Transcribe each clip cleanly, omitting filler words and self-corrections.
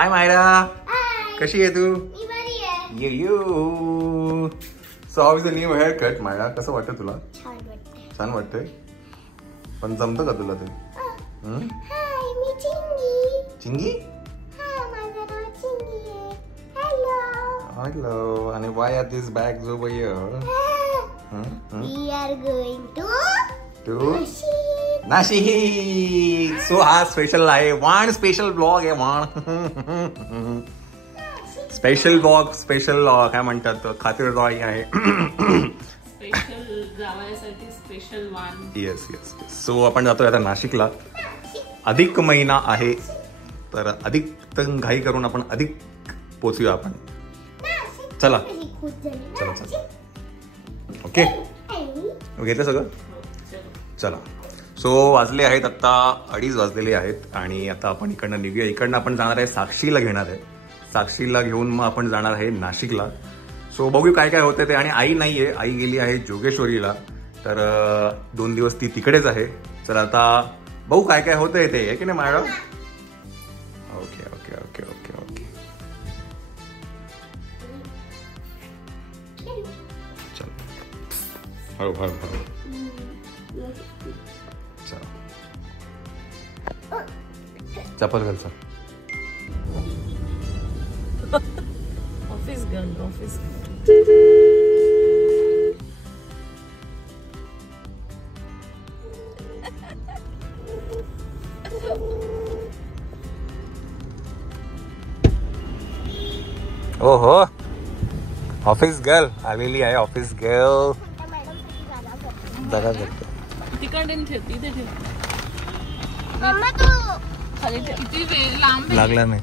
हाय मायरा, कशी आहे तू? मी बरी आहे. You so how is the new haircut Myra? कसं वाटतं तुला? छान वाटते. छान वाटतंय, पण जमतं का तुला ते? हाय, मी चिंगी. चिंगी? हा, माझं नाव चिंगी आहे. हॅलो. हॅलो. आणि why are this bags over here? We are going to Nashik. So हा स्पेशल आहे, वाण स्पेशल ब्लॉग आहे. वाण स्पेशल ब्लॉग, स्पेशल काय म्हणतात, खातिरदारी आहे. स्पेशल जावयासाठी स्पेशल वाण. Yes yes. सो आपण जातोय आता नाशिकला. अधिक महिना आहे, तर अधिक घाई करून आपण अधिक पोचूया आपण. चला चला चला. ओके, घेतलं सगळं. चला. सो वाजले आहेत आता 2:30 वाजलेले आहेत आणि आता आपण इकडनं निघूया. इकडनं आपण जाणार आहे साक्षीला घेणार आहे. साक्षीला घेऊन मग आपण जाणार आहे नाशिकला. सो बघू काय काय होतं ते. आणि आई नाहीये, आई गेली आहे जोगेश्वरीला, तर 2 दिवस ती तिकडेच आहे. तर आता बघू काय काय होतंय ते, आहे की नाही madam? Okay okay okay okay okay. चल हळू हळू हळू. चल चप्पल घाल. चल. ऑफिस गर्ल, ऑफिस ओहो, ऑफिस गर्ल आलेली आहे. ऑफिस गर्ल जागा करते. तिकडे ठेव, इथे ठेव. मम्मा तू खाली ठेव. किती वेळ लांब लागला नाही.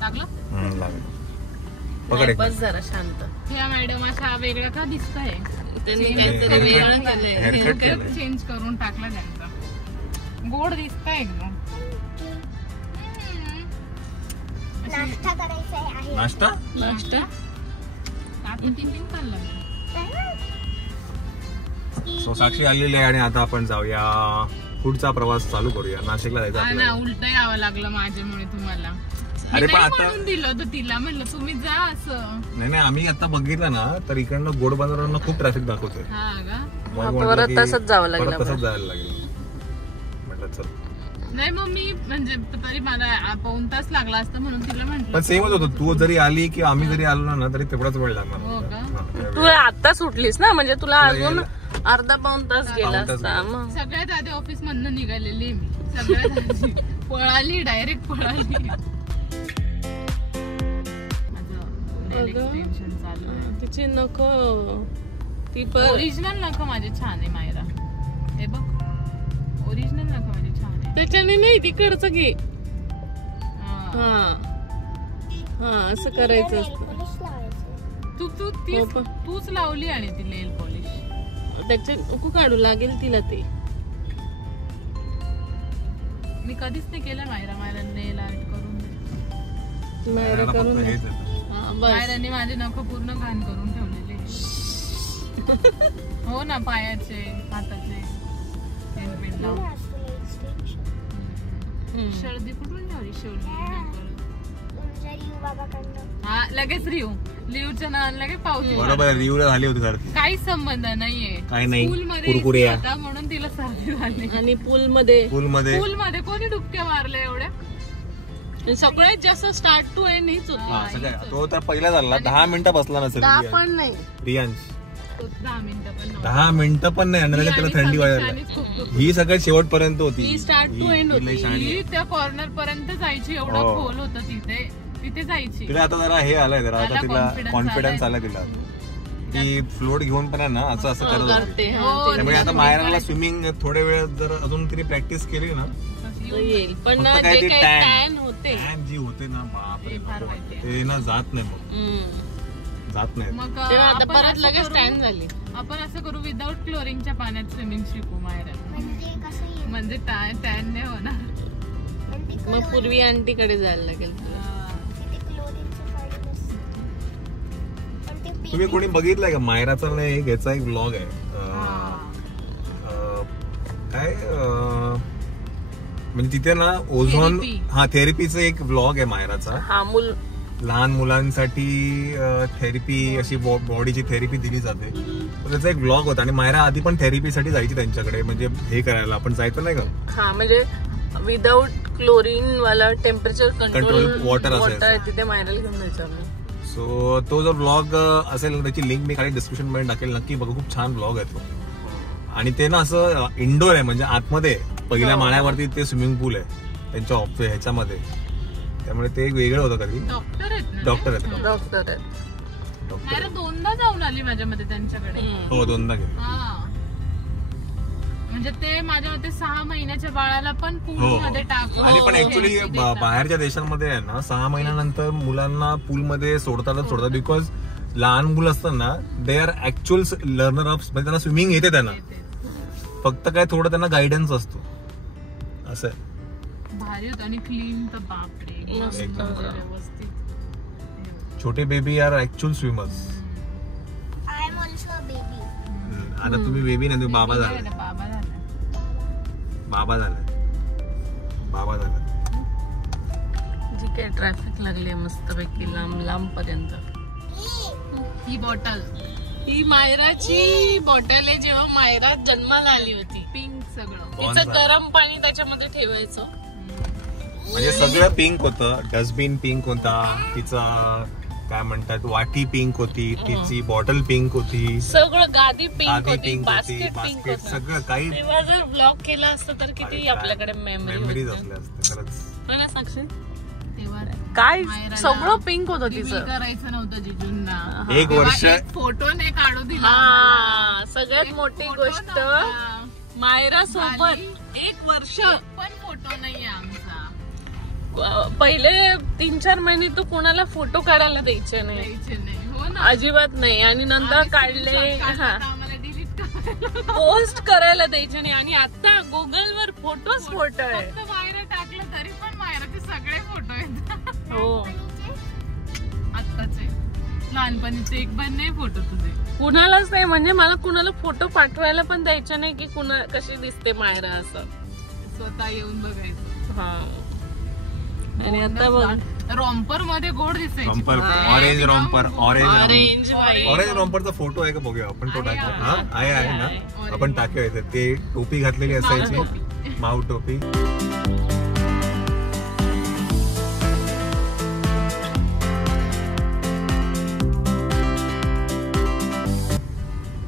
लागलं. लागला. पकड एक. बस जरा शांत. ह्या मॅडम अशा वेगळ्या का दिसत आहे? त्यांनी काहीतरी वेगळं केलंय, चेंज करून टाकलं त्यांचा. गोड दिसत एकदम. नाश्ता करायचा आहे. नाश्ता नाश्ता आता 3 खाल्लं. सो साक्षी आलेली आहे आणि आता आपण जाऊया, पुढचा प्रवास चालू करूया. नाशिकला जायचं ना, आपल्याला. उलट यावं लागलं माझ्यामुळे तुम्हाला. अरे पण आता दिलं होतं तिला, म्हणलं तुम्ही जा असं. नाही आम्ही आता बघितलं ना, तर इकडनं गोड बाजारांना खूप ट्रॅफिक दाखवतोय. हा का? परत तसंच जावं लागेल, परत तसंच जायला लागेल. म्हटलं चल. नाही मग मी म्हणजे तरी मला 1 तास लागला असतं म्हणून तिला म्हटलं. पण सेमच होतं, तू जरी आली की आम्ही जरी आलो ना तरी तेवढाच वेळ लागणार. हो का? तू आता सुटलीस ना, म्हणजे तुला अजून अर्धा-पाऊण तास गेला असता. मग सगळ्यात आधी ऑफिस मधनं निघालेली मी, सगळ्यात आधी पळाली, डायरेक्ट पळाली. माझं एक्सटेन्शन चालू आहे. तिची नको, ती पण ओरिजिनल नख माझे छान आहे मायरा. हे बघ, ओरिजिनल नख माझे छान आहे. त्याच्याने नाही, तिकडचं घे. हा हा, असं करायचं असतं. तूच लावली आणि ती नेल पॉलिश. त्याचे उकू काढू लागेल तिला ते. मी कधीच नाही केलं मायरा नेल आर्ट करून दे. मायरा करून दे. मायराने माझे नख पूर्ण घाण करून ठेवलेले. हो ना, पायाचे, हाताचे पेन लावून. शर्दी कुठून ठेवली? शेवटी हा, लगेच लिव्हच्या नावानं लगेच पावती. बरोबर, रिव्ह्यू झाली होती सारखी. काहीच संबंध नाहीये. काही नाही, कुरकुरे होता म्हणून तिला सर्दी झाली. आणि पूल मध्ये कोणी डुबक्या मारल्या एवढ्या? सगळ्यात जास्त स्टार्ट टू एंड हीच होती. तो तर पहिला झाला. 10 मिनिटं बसला नसेल. 10 पण नाही, रियांश 10 मिनिटं पण नव्हतं. 10 मिनिटं पण नाही. आणि त्याला थंडी वाजायला. ही सगळ्यात शेवटपर्यंत होती. ही स्टार्ट टू एंड होती. ही त्या कॉर्नर पर्यंत जायची. एवढा खोल होतं तिथे जायची. तिला आता जरा हे आलंय, जरा आता तिला कॉन्फिडन्स आला तिला. ती फ्लोट घेऊन पण आहे ना, असं करत होती. त्यामुळे आता मायराला स्विमिंग थोडे वेळ जर अजून तरी प्रॅक्टिस केली ना येईल. पण जे काही टॅन होते, जी होते ना, बापरे, ते ना जात नाही, मग जात नाही. मग तेव्हा आता परत लगेच टॅन झाली. आपण असं करू, विदाऊट क्लोरिनच्या पाण्यात स्विमिंग शिकू मायरा. म्हणजे टॅन नाही होणार. मग पूर्वी आंटीकडे जायला लागेल. तुम्ही कोणी बघितलंय का मायराचा नाही घ्यायचा एक ब्लॉग आहे, काय म्हणजे तिथे ना ओझोन Therapy. हा थेरपीचा एक ब्लॉग आहे मायराचा. हा लहान मुलांसाठी थेरपी अशी बॉडीची थेरपी दिली जाते. तर त्याचा एक ब्लॉग होता आणि मायरा आधी पण थेरपीसाठी जायची त्यांच्याकडे, म्हणजे हे करायला आपण जायचं नाही का. हा म्हणजे विदाउट क्लोरीन वाला टेम्परेचर कंट्रोल वॉटर वॉटर तिथे मायराला घेऊन जायचं आम्ही. सो तो जो ब्लॉग असेल त्याची लिंक मी खाली डिस्क्रिप्शन मध्ये टाकेल, नक्की बघा. खूप छान ब्लॉग आहे तो. आणि ते ना असं इंडोर आहे, म्हणजे आतमध्ये पहिल्या माळ्यावरती ते स्विमिंग पूल आहे त्यांच्या ह्याच्यामध्ये. त्यामुळे ते एक वेगळं होतं कधी. डॉक्टर आहेत ना ते? डॉक्टर आहेत. डॉक्टर आहेत. मायरा 2दा जाऊन आली माझ्या मते त्यांच्याकडे. हो 2दा गेले. हा म्हणजे ते माझ्या मते 6 महिन्याच्या बाळाला पण पूल मध्ये टाकून. आणि पण ऍक्च्युली बाहेरच्या देशांमध्ये आहे ना 6 महिन्यानंतर मुलांना पूलमध्ये सोडतात. बिकॉज लहान मुलं असताना they are actual learner of, म्हणजे त्यांना स्विमिंग येते त्यांना, फक्त काय थोडं त्यांना गायडन्स असतो असं. भारी होत आणि क्लीन तर बापरे व्यवस्थित. छोटे baby are actual swimmers. I am also a baby. आता तुम्ही बेबी नाही, तुम्ही बाबा झाला. बाबा झाला. बाबा झाला. जी काय ट्रॅफिक लागली मस्तपैकी लांब पर्यंत. ही बॉटल ही मायराची बॉटल आहे. जेव्हा मायरा जन्माला आली होती, पिंक सगळं. तिचं गरम पाणी त्याच्यामध्ये ठेवायचं. म्हणजे सगळं पिंक होतं. डस्टबिन पिंक होता, तिचा काय म्हणतात वाटी पिंक होती, तिची बॉटल पिंक होती, सगळं गादी पिंक होती, होती, बास्केट पिंक होतं. सगळं काही. तेव्हा जर ब्लॉग केला असतं तर किती आपल्याकडे मेमरीज असल्या असते खरंच. साक्षी तेव्हा काय मायराला सगळं पिंक होतं रिव्हील तिचं. करायचं नव्हतं जिजूंना. एक वर्ष फोटो नाही काढू दिला. हा सगळ्यात मोठी फोटो गोष्ट नव्हता. मायरा सोबत 1 वर्ष पण फोटो नाहीये आमचा. पहिले 3-4 महिने तू कोणाला फोटो काढायला द्यायचे नाही, द्यायचे नाही. हो ना. अजिबात नाही. आणि नंतर काढले आम्हाला डिलीट करायला. पोस्ट करायला द्यायचे नाही. आणि आता गुगल वर फोटोच फोटो आहे. फक्त मायरा टाकलं तरी पण मायराचे सगळे फोटो आहेत. हो आत्ताचे लहानपणीचे एक पण नाही फोटो तुझे. कुणालाच नाही. म्हणजे मला कुणाला फोटो पाठवायला पण द्यायचे नाही की कुणा कशी दिसते मायरा असं. स्वतः येऊन बघायचं. हा आणि आता बघ रॉम्पर मध्ये गोड दिसायची. Romper, orange romper, orange orange रॉम्परचा फोटो आहे का बघूया आपण. तो टाकू. हा आहे ना, आपण टाकूया. ते टोपी घातलेली असायची, माऊ टोपी.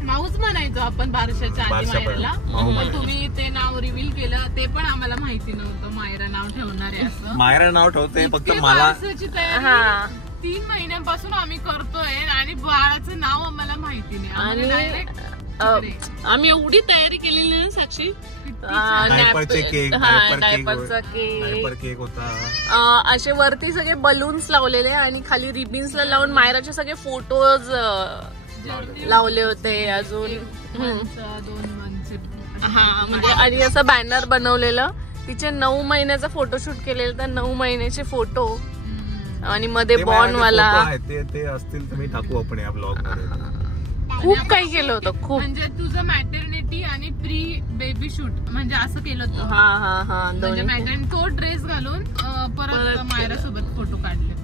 माऊच म्हणायचो आपण बारशाच्या आधी मायराला. पण तुम्ही ते नाव रिव्हील केलं ते पण आम्हाला माहिती नव्हतं मायरा नाव ठेवणार आहे असं. मायरा नाव ठेवते फक्त इतकी मला. बारशाची तयारी 3 महिन्यांपासून आम्ही करतोय आणि बाळाचं नाव आम्हाला माहिती नाही. आम्हाला direct तिकडे. आम्ही एवढी तयारी केलेली ना साक्षी. डायपरचे केक, डायपरचा डायपर केक होता. असे वरती सगळे बलून्स लावलेले आणि खाली रिबिन्सला लावून मायराचे सगळे फोटोज लावले होते. अजून 2 मंथचे. हा म्हणजे आणि असं बॅनर बनवलेलं. तिचे 9 महिन्याचा फोटोशूट केलेलं. तर 9 महिन्याचे फोटो आणि मध्ये बॉर्न वाला ते असतील तर मी टाकू आपण या ब्लॉग मध्ये. खूप काही केलं होतं. खूप म्हणजे तुझं मॅटर्निटी आणि प्री बेबी शूट म्हणजे असं केलं होतं. हा म्हणजे मॅटर्निटी तो ड्रेस घालून परत मायरा सोबत फोटो काढले.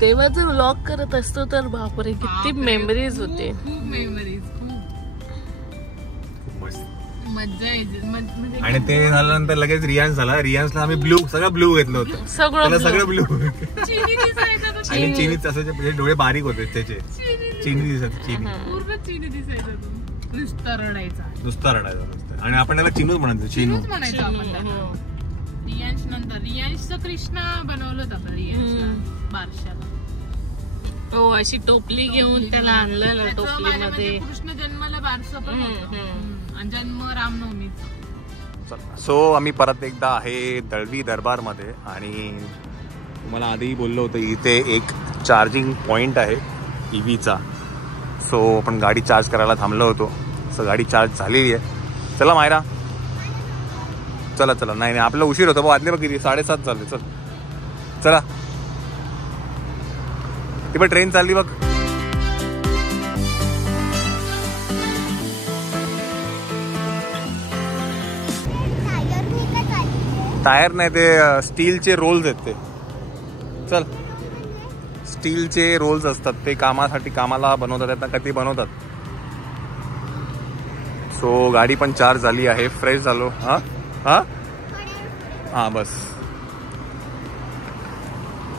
तेव्हा जर व्लॉग करत असतो तर बापरे किती मेमरीज होते. खूप मेमरीज. खूप मस्त मज्जा यायची. म्हणजे आणि ते झाल्यानंतर लगेच रियान्स झाला. रियान्सला आम्ही ब्लू, सगळं ब्लू घेतलं होतं. सगळं ब्लू. चिनी दिसायचा तो. आणि चिनीच असायचे, डोळे बारीक होते त्याचे. चिनी दिसायचं. चिनी पूर्ण चिनी दिसायचा तो. नुसता रडायचा. आणि आपण त्याला चिनूच म्हणायचो. चिनूच म्हणायचो आपण त्याला. रियांश नंतर रियांशचं कृष्णा बनवलं होतं आपण रियांशला बारशाला. हो अशी टोपली घेऊन त्याला आणलं टोपलीमध्ये. कृष्ण जन्माला बारसं पण होतं. आणि जन्म रामनवमीचा. सो आम्ही परत एकदा आहे दळवी दरबारमध्ये. आणि तुम्हाला आधी बोललो होतं इथे एक चार्जिंग पॉइंट आहे EVचा. सो आपण गाडी चार्ज करायला थांबलो होतो. सो गाडी चार्ज झालेली आहे. चला मायरा, चला चला. नाही नाही आपला उशीर होता. वाजले बघ किती, 7:30 झाले. चल चला, ती बघ ट्रेन चालली बघ. टायर नाही ते स्टीलचे रोल्स आहेत ते. चल, स्टीलचे रोल्स असतात ते कामासाठी, कामाला बनवतात. त्यांना कधी बनवतात. सो गाडी पण चार्ज झाली आहे. फ्रेश झालो. हा हा हा बस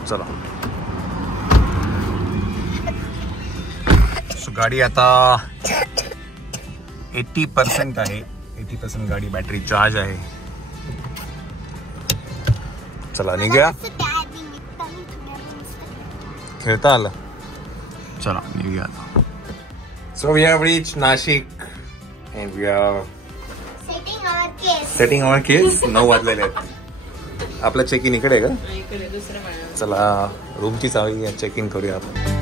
चला. सो गाडी आता 80% आहे. 80% गाडी बॅटरी चार्ज आहे. चला निघूया. खेळता आलं. चला निघूया. So we have reach Nashik and we are setting our case. 9 वाजलेले आहेत. आपला चेक इन इकडे आहे का? चला रूमची चावी चेक इन करूया आपण.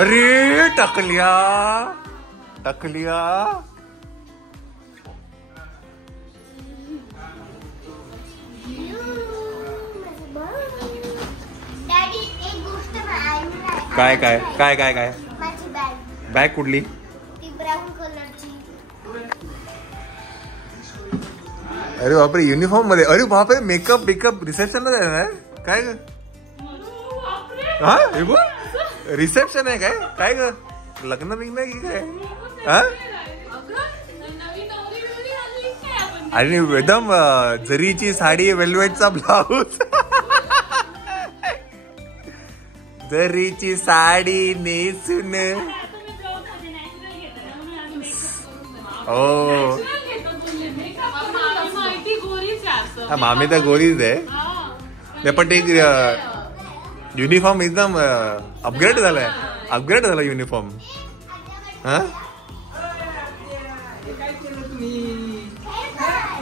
अरे टकलिया टकलिया. काय काय काय काय काय माझी बॅग बॅग कुठली? ती ब्राऊन कलरची. अरे बापरे युनिफॉर्म मध्ये. अरे बापरे मेकअप बिकअप रिसेप्शनला जाणार काय ग? हा रिसेप्शन आहे काय? काय ग लग्न बिग्न की काय? हा आणि एकदम जरीची साडी, वेल्वेटचा ब्लाऊज. जरीची साडी नेसून. हो मामी तर गोरीच आहे. पण ते युनिफॉर्म एकदम अपग्रेड झालाय. अपग्रेड झाला युनिफॉर्म.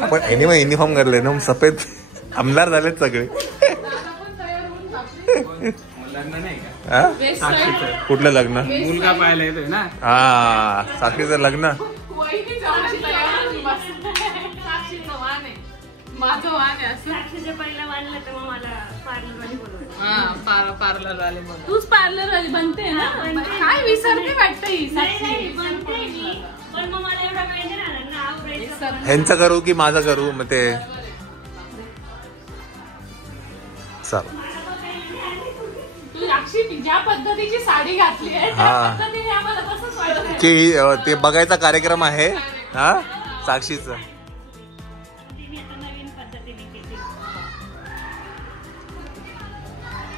आपण एनिमे युनिफॉर्म करले ना सफेद आमदार झालेत सगळे. कुठलं लग्न? मुलगा पाहायला येतोय ना. हा साक्षीचं लग्न. माझं वाण आहे असं. साक्षीचं पहिलं वाढलं तर मग मला पार्लरवाली बोलवलं. हा पार्लर वाले बोल. तूच पार्लर वाली बनते ना? काय विसरते वाटतं ही नाही बनते मी, पण मग मला एवढा माहिती नाही नाव घ्यायचं. ह्यांचं करू की माझं करू? मग ते चल. तू साक्षी ज्या पद्धतीची साडी घातली आहे त्या पद्धतीने आम्हाला तसंच वाटत की ते बघायचा कार्यक्रम आहे. हा साक्षीचा.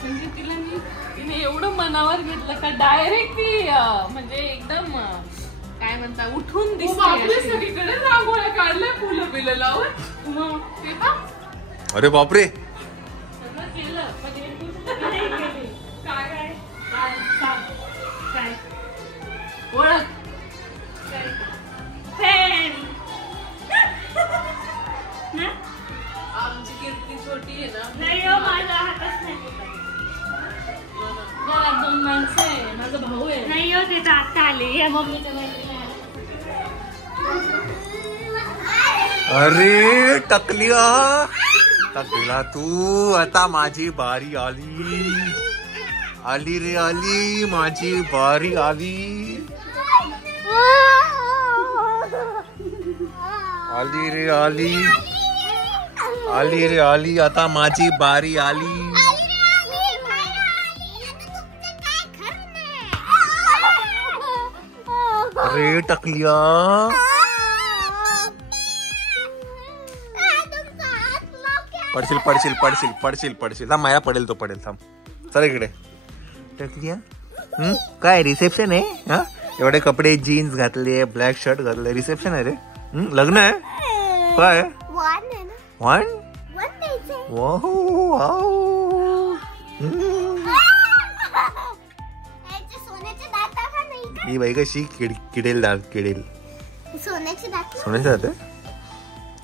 म्हणजे तिने एवढं मनावर घेतलं का डायरेक्ट ती म्हणजे एकदम काय म्हणता उठून दिसते. सगळीकडे रांगोळ्या काढल्या, फुलं बिलं लावून. मग ते का अरे बापरे. सगळं केलं. काय ओळख आमची कीर्ती छोटी आहे ना. नाही हो, माझा हातच नाही. घरात 2 माणसं आहे. माझा भाऊ आहे. नाही हो, ते तर आता आले या मम्मीच्या बहिणीला. अरे टकलिया टकला तू. आता माझी बारी आली. आली रे आली माझी बारी आली. आली रे आली. आली रे आली आता माझी बारी आली. अरे टकलिया पडशील पडशील पडशील पडशील पडशील. थांब माया पडेल तो पडेल. थांब चल इकडे. टकलिया काय रिसेप्शन आहे? हा एवढे कपडे जीन्स घातले, ब्लॅक शर्ट घातले. रिसेप्शन आहे रे? लग्न आहे काय? वन ही बाई कशी किडेल किडेल सोन्याची दाखव. सोन्याची जाते.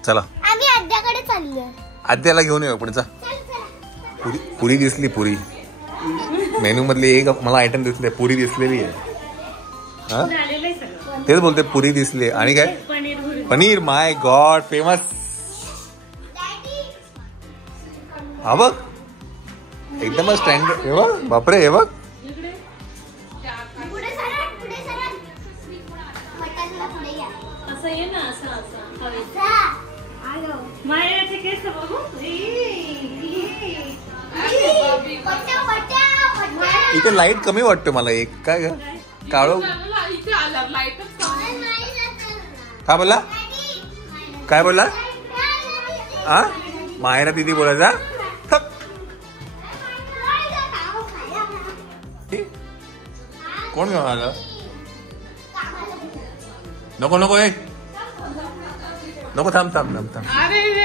चला आम्ही आद्याकडे चाललोय. आद्याला घेऊन येऊ आपण. चल चला. पुरी दिसली. पुरी मेनू मधली एक मला आयटम दिसले. पुरी दिसलेली आहे. हा तेच बोलते पुरी दिसली. आणि काय पनीर. माय गॉड फेमस. हा बघ एकदम स्टँडर्ड. हे बघ बापरे. हे बघ पुढे सरक, पुढे सरक. मटनला पुढे या. असं ये ना असं जा. आलो. मायाचे केस बघू. पट्ट्या, पट्ट्या, पट्ट्या. इथे लाईट कमी वाटतो मला. एक काय ग काळो इथे आला लाईटच कमी. काय बोलला. काय बोलला. हा मायरा दिदी बोलायचा. कोण घेऊन आलं. नको नको. ए नको. थांब थांब थांब थांब.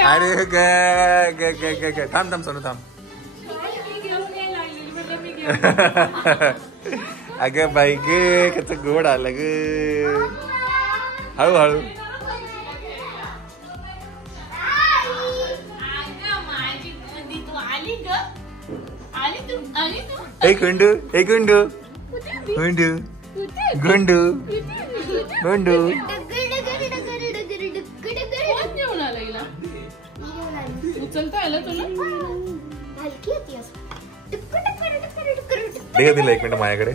अरे गे थांब थांब. सोनू थांब. अगं बाई गे कच गोड आलं ग. हळूहळू. एक गुंडू. एक गुंडू. गुंडू गुंडू गुंडू. उचलता आलं तुला. दे दिलं. एक मिनिट माझ्याकडे.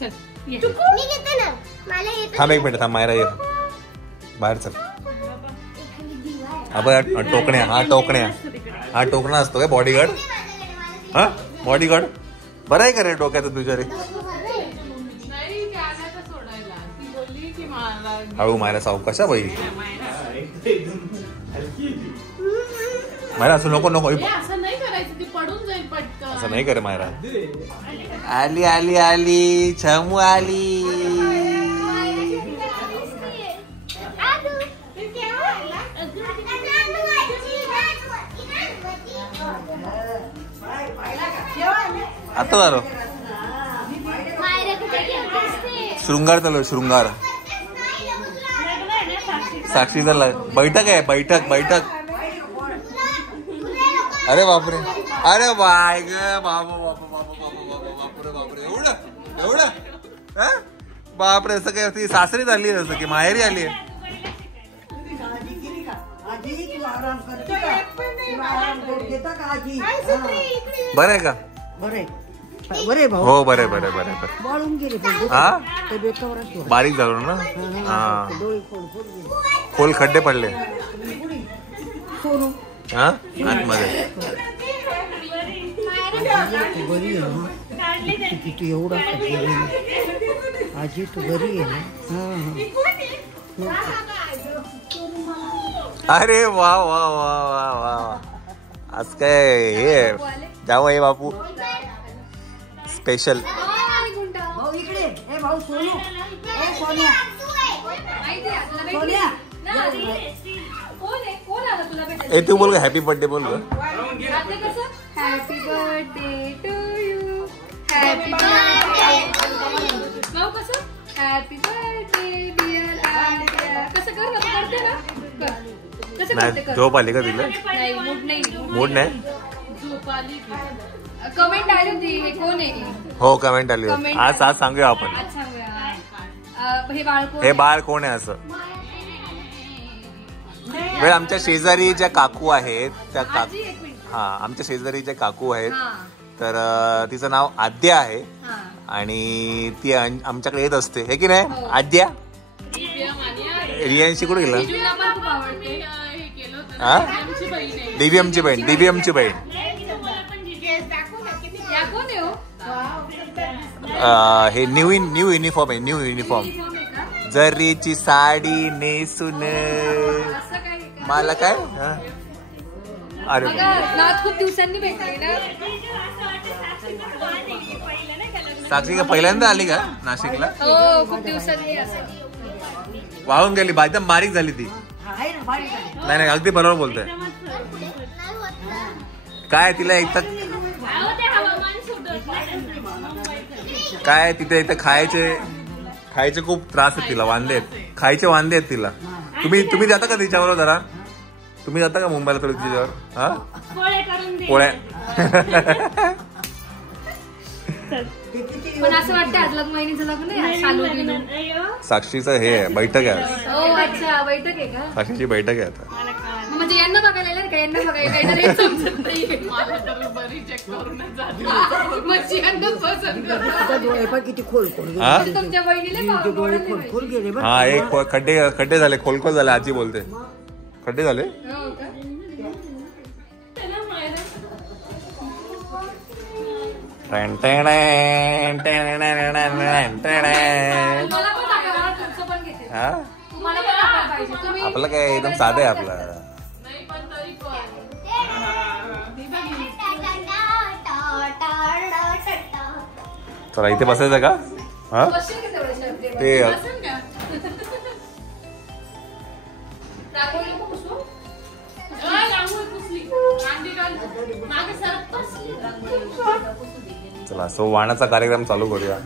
चल ये. मी घेते ना. मला येतं. थांब एक मिनिट. थांब मायरा ये बाहेर. चल. आपण टोकण्या. हा टोकण्या. हा टोकणा असतो काय बॉडीगार्ड. हा बॉडीगार्ड. बरं आहे का रे डोक्यात तुझ्या रे. नाही ते आल्या सोडायला. ती बोलली की मला हळू मायरा. सावकाशा बाई. मायरा असं नको नको. असं नाही करायचं. ती पडून जाईल पटकन. असं नाही करे मायरा. आली आली आली. छमू आली. आता झालो. शृंगार चालू. शृंगार. साक्षी झाला. बैठक आहे. बैठक बैठक. अरे बापरे. अरे बाय ग बाबा बाबा बाबा बाबा बापरे बापरे. एवढं एवढं बापरे. असं काय ती सासरी झाली असं की माहेरी आली आहे. बरं आहे का. बरे भाऊ. हो बरे बरे बरे बरे. वाळून गेले. हा बेटावरच बारीक झालो ना. हा खोल खड्डे पडले. सोनू हा आतमध्ये. बरी आहे ना. किती एवढा आजी तू बरी आहे ना. अरे वा वा वा वा वा. आज काय हे जावई बापू स्पेशल. भाऊ इकडे. ए भाऊ सोनू. ए सोन्या. सोन्या. ए तू बोल ग. हॅपी बर्थडे बोल ग. Happy birthday to you. Happy birthday. नाव कसं. Happy birthday dear Aadya. कसं कर ना. करते ना. कसं करते. नाही झोप आली का तिला. नाही मूड नाही. मूड नाही. झोप आली. कमेंट आली होती. हे कोण आहे. हो कमेंट आली होती. आज आज सांगूया आपण. आज सांगूया. हे बाळ कोण. हे बाळ कोण आहे असं. वेळ आमच्या शेजारी ज्या काकू आहेत त्या काकू. हा आमच्या शेजारी ज्या काकू आहेत तर तिचं नाव आद्या आहे. आणि ती आमच्याकडे येत असते. हे की नाही आद्या. रियांशी कुठे गेला. हा डीबीएमची बहीण. डीबीएमची बहीण. हे न्यू युनिफॉर्म आहे. New uniform. जरीची साडी नेसून मला काय. अरे खूप दिवसांनी भेटली ना. साक्षी का पहिल्यांदा आली का नाशिकला. हो खूप दिवसांनी. वाहून गेली. एकदम बारीक झाली ती. नाही नाही अगदी बरोबर बोलतोय. काय तिला इथं काय तिथे इथं खायचे खायचे खूप त्रास आहेत तिला, वांदे आहेत, खायचे वांदे आहेत तिला. तुम्ही जाता का तिच्यावर जरा? तुम्ही जाता का मुंबईला थोडी तिच्यावर? हा पोळ्या. पण असं वाटतं आदल्या महिन्याचं लग्न आहे शालू बिलू. साक्षीचं हे आहे, बैठक आहे. हो अच्छा बैठक आहे का? साक्षीची बैठक आहे आता. म्हणजे यांना बघायला येणार का? यांना बघायला काहीतरी समजत नाही. मला तर बरी चेक करूनच जाते. मग यांना पसंत करतो. आता डोळे पण किती खोल खोल हा तुमच्या बहिणीला गेले, डोळे खोल खोल गेले बरं. हा एक खड्डे झाले, खोलखोल झाले. आजी बोलते खड्डे झाले. हो का? टॅन टॅन टॅन टॅन टॅन टॅन. मला पण टाका, मला तुमचं पण घेते. हा तुम्हाला पण टाकायला पाहिजे. तुम्ही आपलं काय एकदम साधं आहे आपलं. नाही पण तरी पण चला इथे बसायचं का? हा बसशील का तेवढ्या शेवटी? ते असेल का? रांगोळी नको पुसू? रांगोळी पुसली, मांडी घाल, मागे सरक बसली. चला सो वाणाचा कार्यक्रम चालू करूया.